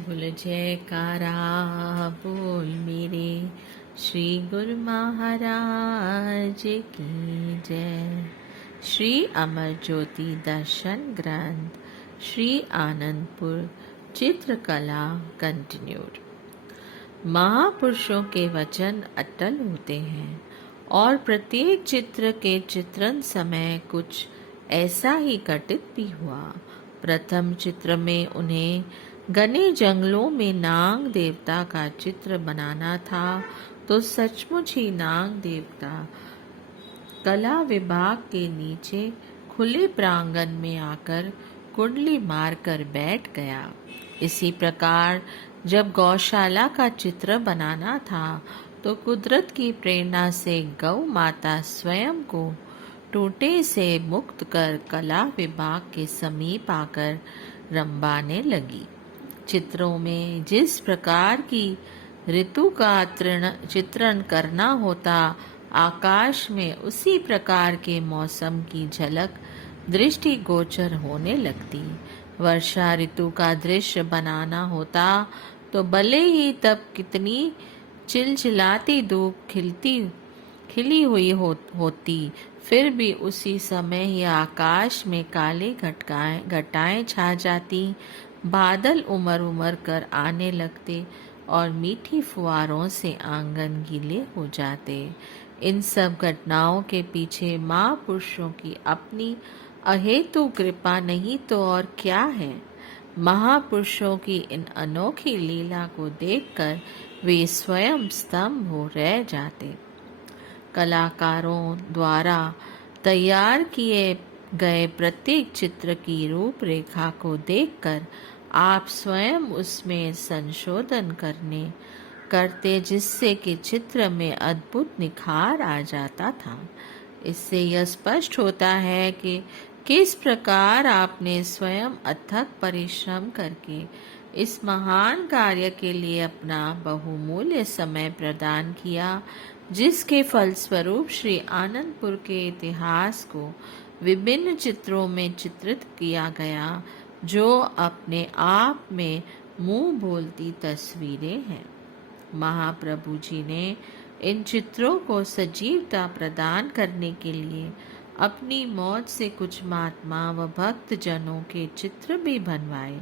बोल जयकारा बोल मेरे श्री गुरु महाराज की जय। श्री अमर ज्योति दर्शन ग्रंथ श्री आनंदपुर चित्रकला कंटिन्यूड। महापुरुषों के वचन अटल होते हैं और प्रत्येक चित्र के चित्रण समय कुछ ऐसा ही घटित भी हुआ। प्रथम चित्र में उन्हें घने जंगलों में नाग देवता का चित्र बनाना था, तो सचमुच ही नाग देवता कला विभाग के नीचे खुले प्रांगण में आकर कुंडली मारकर बैठ गया। इसी प्रकार जब गौशाला का चित्र बनाना था, तो कुदरत की प्रेरणा से गौ माता स्वयं को टूटे से मुक्त कर कला विभाग के समीप आकर रंबाने लगी। चित्रों में जिस प्रकार की ऋतु का चित्रण करना होता, आकाश में उसी प्रकार के मौसम की झलक दृष्टि गोचर होने लगती। वर्षा ऋतु का दृश्य बनाना होता, तो भले ही तब कितनी चिलचिलाती धूप खिली हुई होती, फिर भी उसी समय ही आकाश में काले घटाएं छा जाती, बादल उमड़ उमड़ कर आने लगते और मीठी फुहारों से आंगन गीले हो जाते। इन सब घटनाओं के पीछे महापुरुषों की अपनी अहेतु कृपा नहीं तो और क्या है। महापुरुषों की इन अनोखी लीला को देखकर वे स्वयं स्तंभ हो रह जाते। कलाकारों द्वारा तैयार किए गए प्रत्येक चित्र की रूपरेखा को देखकर आप स्वयं उसमें संशोधन करते, जिससे कि चित्र में अद्भुत निखार आ जाता था। इससे यह स्पष्ट होता है कि किस प्रकार आपने स्वयं अथक परिश्रम करके इस महान कार्य के लिए अपना बहुमूल्य समय प्रदान किया, जिसके फलस्वरूप श्री आनंदपुर के इतिहास को विभिन्न चित्रों में चित्रित किया गया, जो अपने आप में मुंह बोलती तस्वीरें हैं। महाप्रभु जी ने इन चित्रों को सजीवता प्रदान करने के लिए अपनी मौत से कुछ महात्मा व भक्त जनों के चित्र भी बनवाए।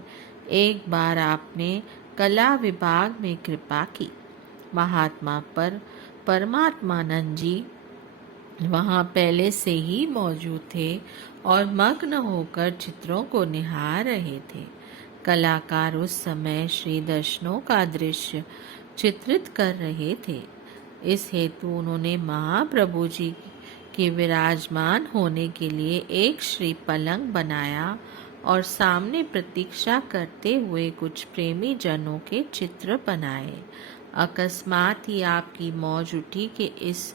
एक बार आपने कला विभाग में कृपा की। महात्मा परमात्मानंद जी वहाँ पहले से ही मौजूद थे और मग्न होकर चित्रों को निहार रहे थे। कलाकार उस समय श्री दर्शनों का दृश्य चित्रित कर रहे थे। इस हेतु उन्होंने महाप्रभु जी के विराजमान होने के लिए एक श्री पलंग बनाया और सामने प्रतीक्षा करते हुए कुछ प्रेमी जनों के चित्र बनाए। अकस्मात ही आपकी मौज उठी कि इस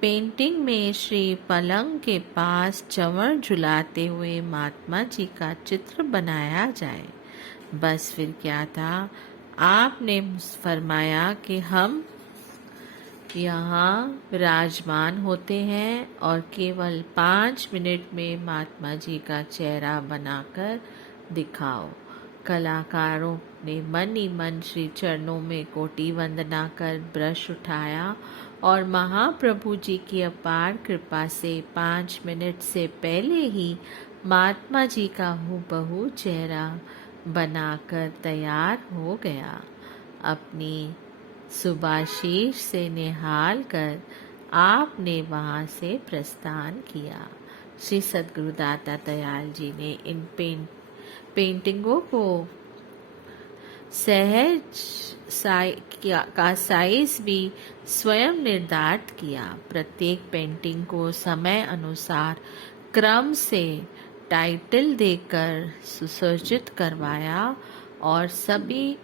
पेंटिंग में श्री पलंग के पास चंवर झुलाते हुए महात्मा जी का चित्र बनाया जाए। बस फिर क्या था, आपने फरमाया कि हम यहाँ विराजमान होते हैं और केवल 5 मिनट में महात्मा जी का चेहरा बनाकर दिखाओ। कलाकारों ने मन ही मन श्री चरणों में कोटि वंदना कर ब्रश उठाया और महाप्रभु जी की अपार कृपा से 5 मिनट से पहले ही महात्मा जी का हूबहू चेहरा बनाकर तैयार हो गया। अपनी सुबाशीष से निहाल कर आपने वहाँ से प्रस्थान किया। श्री सद्गुरु दाता दयाल जी ने इन पेंटिंगों को सहज का साइज भी स्वयं निर्धारित किया। प्रत्येक पेंटिंग को समय अनुसार क्रम से टाइटल देकर सुसज्जित करवाया और सभी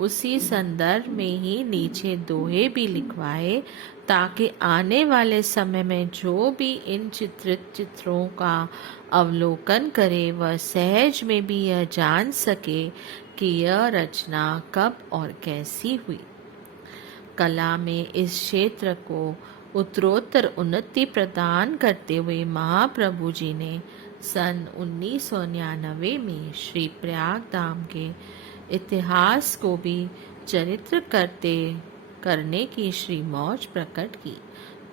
उसी संदर्भ में ही नीचे दोहे भी लिखवाए, ताकि आने वाले समय में जो भी इन चित्रों का अवलोकन करे वह सहज में भी यह जान सके कि यह रचना कब और कैसी हुई। कला में इस क्षेत्र को उत्तरोत्तर उन्नति प्रदान करते हुए महाप्रभु जी ने सन 1999 में श्री प्रयाग धाम के इतिहास को भी चरित्र करने की श्री मौज प्रकट की।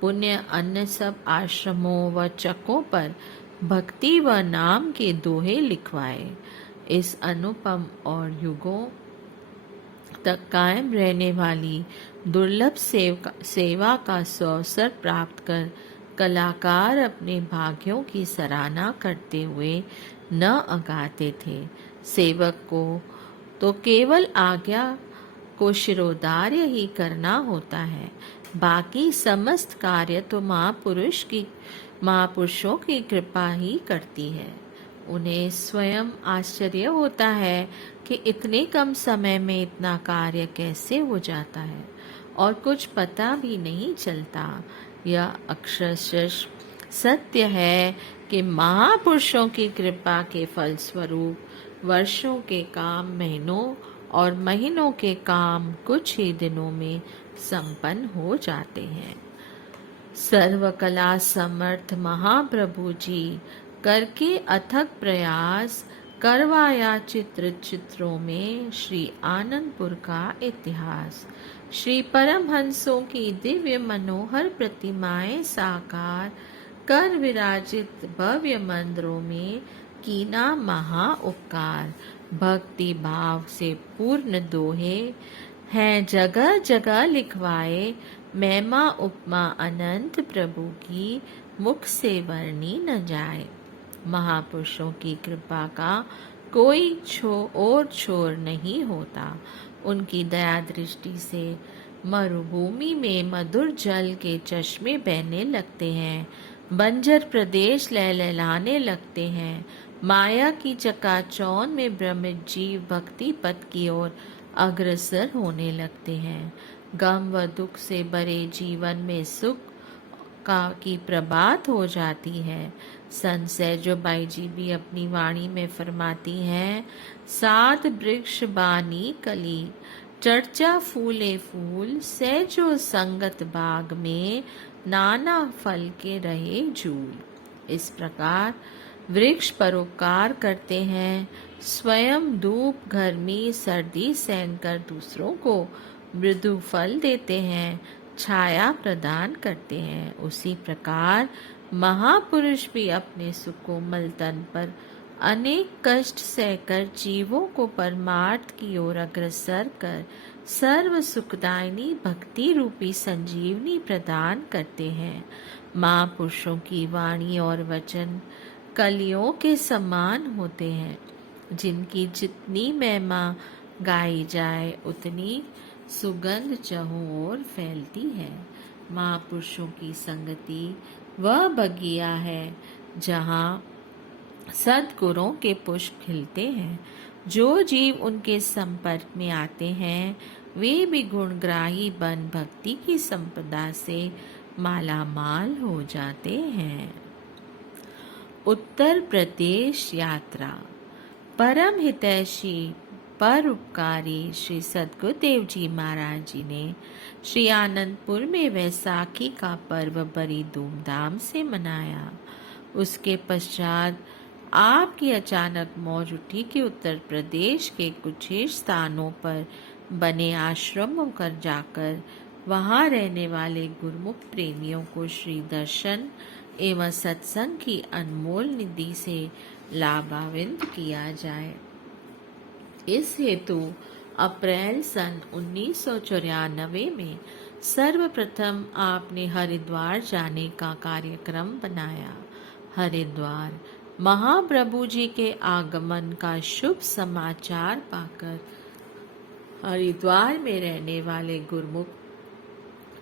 पुण्य अन्य सब आश्रमों व चकों पर भक्ति व नाम के दोहे लिखवाए। इस अनुपम और युगों तक कायम रहने वाली दुर्लभ सेवा का अवसर प्राप्त कर कलाकार अपने भाग्यों की सराहना करते हुए न अगाते थे। सेवक को तो केवल आज्ञा को शिरोधार्य ही करना होता है, बाकी समस्त कार्य तो महापुरुषों की कृपा ही करती है। उन्हें स्वयं आश्चर्य होता है कि इतने कम समय में इतना कार्य कैसे हो जाता है और कुछ पता भी नहीं चलता। यह अक्षरशः सत्य है कि महापुरुषों की कृपा के फलस्वरूप वर्षों के काम महीनों और महीनों के काम कुछ ही दिनों में संपन्न हो जाते हैं। सर्वकला समर्थ महाप्रभु जी करके अथक प्रयास करवाया चित्रों में श्री आनंदपुर का इतिहास। श्री परमहंसों की दिव्य मनोहर प्रतिमाएं साकार कर विराजित भव्य मंदिरों में कीना महा उपकार। भक्ति भाव से पूर्ण दोहे हैं जगह जगह लिखवाए, महिमा उपमा अनंत प्रभु की मुख से वर्णी न जाए। महापुरुषों की कृपा का कोई छोर नहीं होता। उनकी दया दृष्टि से मरुभूमि में मधुर जल के चश्मे बहने लगते हैं, बंजर प्रदेश लहलहाने लगते हैं। माया की चकाचौंध में भ्रमित जीव भक्ति पथ की ओर अग्रसर होने लगते हैं। गम व दुख से भरे जीवन में सुख की प्रभात हो जाती है। संत सैजोबाई जी भी अपनी वाणी में फरमाती हैं, सात वृक्ष बानी कली चर्चा फूले फूल, सैजो संगत बाग में नाना फल के रहे झूल। इस प्रकार वृक्ष परोपकार करते हैं, स्वयं धूप गर्मी सर्दी सहकर दूसरों को मृदु फल देते हैं, छाया प्रदान करते हैं। उसी प्रकार महापुरुष भी अपने सुकोमल तन पर अनेक कष्ट सहकर जीवों को परमार्थ की ओर अग्रसर कर सर्व सुखदायिनी भक्ति रूपी संजीवनी प्रदान करते हैं। महापुरुषों की वाणी और वचन कलियों के समान होते हैं, जिनकी जितनी महिमा गाई जाए उतनी सुगंध चहुं ओर फैलती है। महापुरुषों की संगति वह बगिया है जहाँ सद्गुणों के पुष्प खिलते हैं। जो जीव उनके संपर्क में आते हैं वे भी गुणग्राही बन भक्ति की संपदा से मालामाल हो जाते हैं। उत्तर प्रदेश यात्रा। परम हितैषी परोपकारी श्री सद्गुरुदेव जी महाराज जी ने श्री आनंदपुर में वैसाखी का पर्व बड़ी धूमधाम से मनाया। उसके पश्चात आपकी अचानक मौज उठी कि उत्तर प्रदेश के कुछ ही स्थानों पर बने आश्रमों कर जाकर वहां रहने वाले गुरुमुख प्रेमियों को श्री दर्शन एवं सत्संग की अनमोल निधि से लाभान्वित किया जाए। इस हेतु अप्रैल सन 1994 में सर्वप्रथम आपने हरिद्वार जाने का कार्यक्रम बनाया। हरिद्वार महाप्रभु जी के आगमन का शुभ समाचार पाकर हरिद्वार में रहने वाले गुरुमुख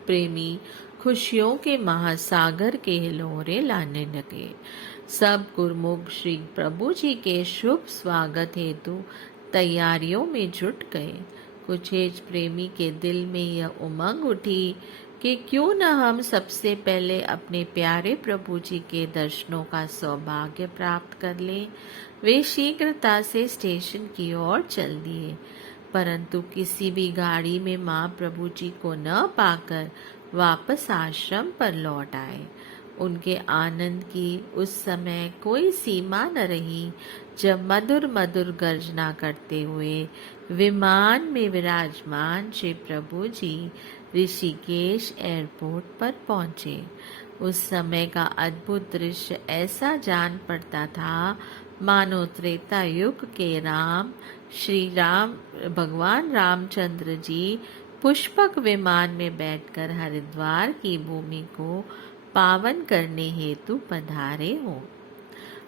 प्रेमी खुशियों के महासागर के हिलोरे लाने लगे। सब गुरुमुख श्री प्रभु जी के शुभ स्वागत हेतु तैयारियों में जुट गए। कुछ एज प्रेमी के दिल में यह उमंग उठी कि क्यों न हम सबसे पहले अपने प्यारे प्रभु जी के दर्शनों का सौभाग्य प्राप्त कर लें। वे शीघ्रता से स्टेशन की ओर चल दिए, परंतु किसी भी गाड़ी में माँ प्रभु जी को न पाकर वापस आश्रम पर लौट आए। उनके आनंद की उस समय कोई सीमा न रही जब मधुर मधुर गर्जना करते हुए विमान में विराजमान श्री प्रभु जी ऋषिकेश एयरपोर्ट पर पहुंचे। उस समय का अद्भुत दृश्य ऐसा जान पड़ता था मानो त्रेता युग के श्री राम भगवान रामचंद्र जी पुष्पक विमान में बैठकर हरिद्वार की भूमि को पावन करने हेतु पधारे हों।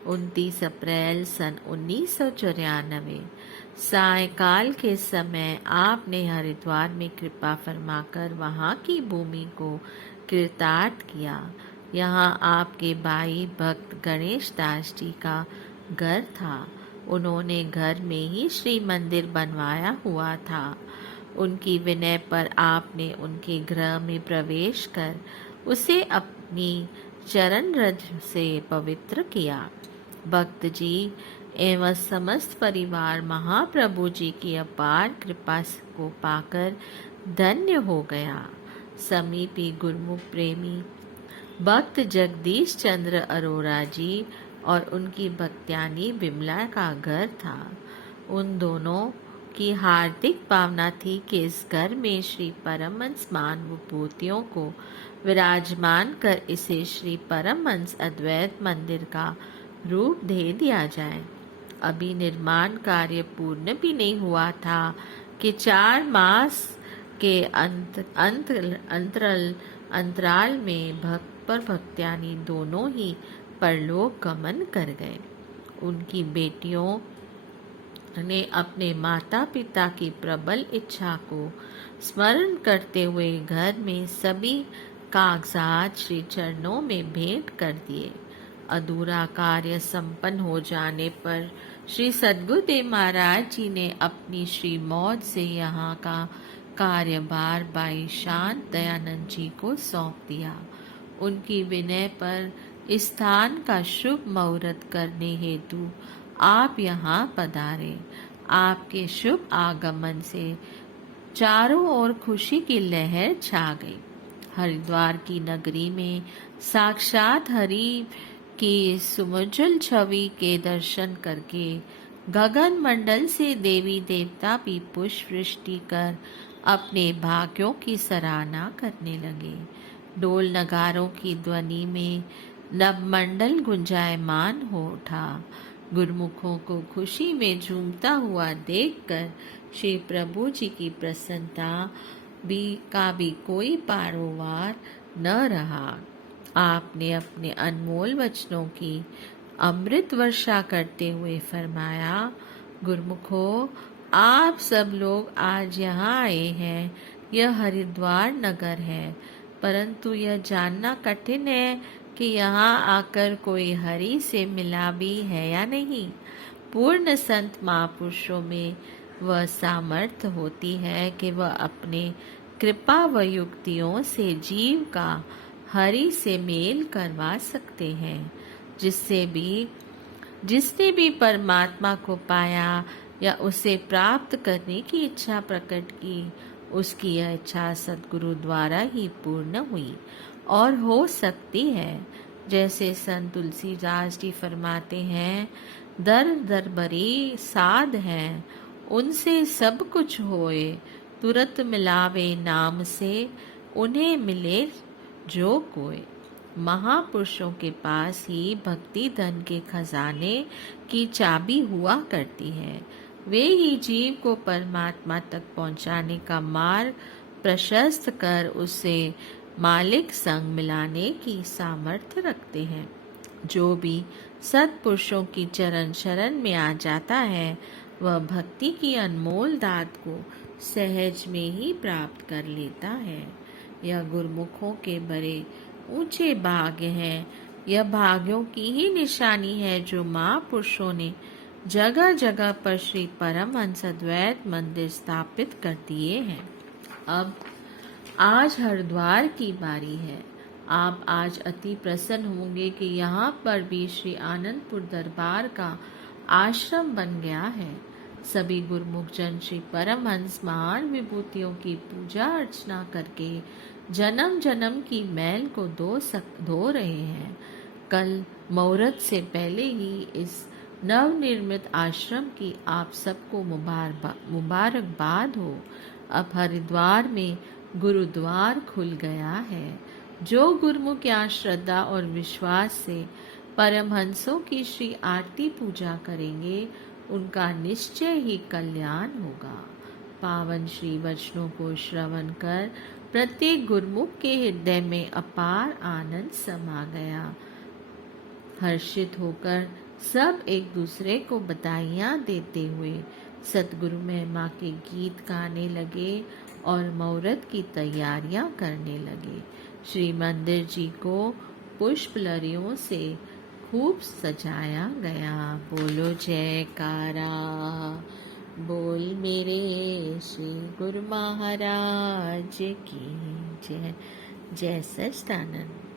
29 अप्रैल सन 1994 सायकाल के समय आपने हरिद्वार में कृपा फरमाकर वहां की भूमि को कृतार्थ किया। यहाँ आपके भाई भक्त गणेश दास जी का घर था। उन्होंने घर में ही श्री मंदिर बनवाया हुआ था। उनकी विनय पर आपने उनके गृह में प्रवेश कर उसे अपनी चरण रज से पवित्र किया। भक्त जी एवं समस्त परिवार महाप्रभु जी की अपार कृपा को पाकर धन्य हो गया। समीपी गुरुमुख प्रेमी भक्त जगदीश चंद्र अरोरा जी और उनकी भक्त्यानी बिमला का घर था। उन दोनों की हार्दिक भावना थी कि इस घर में श्री परमहंस मान विभूतियों को विराजमान कर इसे श्री परमहंस अद्वैत मंदिर का रूप दे दिया जाए। अभी निर्माण कार्य पूर्ण भी नहीं हुआ था कि 4 मास के अंतराल में भक्त पर भक्त्यानी दोनों ही परलोक गमन कर गए। उनकी बेटियों ने अपने माता पिता की प्रबल इच्छा को स्मरण करते हुए घर में सभी कागजात श्री चरणों में भेंट कर दिए। अधूरा कार्य संपन्न हो जाने पर श्री सद्गुरुदेव महाराज जी ने अपनी श्री मौज से यहाँ का कार्यभार भाई शांत दयानंद जी को सौंप दिया। उनकी विनय पर स्थान का शुभ मुहूर्त करने हेतु आप यहाँ पधारे। आपके शुभ आगमन से चारों ओर खुशी की लहर छा गई। हरिद्वार की नगरी में साक्षात हरि की सुमधुर छवि के दर्शन करके गगन मंडल से देवी देवता भी पुष्प वृष्टि कर अपने भाग्यों की सराहना करने लगे। ढोल नगारों की ध्वनि में नवमंडल गुंजायमान हो उठा। गुरुमुखों को खुशी में झूमता हुआ देखकर श्री प्रभु जी की प्रसन्नता का भी कोई पारोवार न रहा। आपने अपने अनमोल वचनों की अमृत वर्षा करते हुए फरमाया, गुरुमुखों, आप सब लोग आज यहाँ आए हैं। यह हरिद्वार नगर है, परंतु यह जानना कठिन है कि यहाँ आकर कोई हरि से मिला भी है या नहीं। पूर्ण संत महापुरुषों में वह सामर्थ्य होती है कि वह अपने कृपा व युक्तियों से जीव का हरि से मेल करवा सकते हैं। जिसने भी परमात्मा को पाया या उसे प्राप्त करने की इच्छा प्रकट की, उसकी यह इच्छा सद्गुरु द्वारा ही पूर्ण हुई और हो सकती है। जैसे संत तुलसीदास जी फरमाते हैं, दर दरबरी साध हैं, उनसे सब कुछ होए, तुरत मिलावे नाम से, उन्हें मिले जो कोई। महापुरुषों के पास ही भक्ति धन के खजाने की चाबी हुआ करती है। वे ही जीव को परमात्मा तक पहुंचाने का मार्ग प्रशस्त कर उससे मालिक संग मिलाने की सामर्थ्य रखते हैं। जो भी सत्पुरुषों की चरण शरण में आ जाता है, वह भक्ति की अनमोल दात को सहज में ही प्राप्त कर लेता है। यह गुरुमुखों के बड़े ऊंचे भाग्य हैं। यह भाग्यों की ही निशानी है जो महापुरुषों ने जगह जगह पर श्री परमहंस अद्वैत मंदिर स्थापित कर दिए हैं। अब आज हरिद्वार की बारी है। आप आज अति प्रसन्न होंगे कि यहाँ पर भी श्री आनंदपुर दरबार का आश्रम बन गया है। सभी गुरुमुख जन श्री परमहंस महान विभूतियों की पूजा अर्चना करके जन्म जन्म की मैल को धो रहे हैं। कल मुहूर्त से पहले ही इस नवनिर्मित आश्रम की आप सबको मुबारकबाद हो। अब हरिद्वार में गुरुद्वार खुल गया है। जो गुरुमुख यहाँ श्रद्धा और विश्वास से परमहंसों की श्री आरती पूजा करेंगे, उनका निश्चय ही कल्याण होगा। पावन श्री वचनों को श्रवण कर प्रत्येक गुरुमुख के हृदय में अपार आनंद समा गया। हर्षित होकर सब एक दूसरे को बधाइयाँ देते हुए सतगुरु महिमा के गीत गाने लगे और मुहूर्त की तैयारियां करने लगे। श्री मंदिर जी को पुष्प लड़ियों से खूब सजाया गया। बोलो जयकारा, बोल मेरे श्री गुरु महाराज की जय। जय सच्चिदानंद।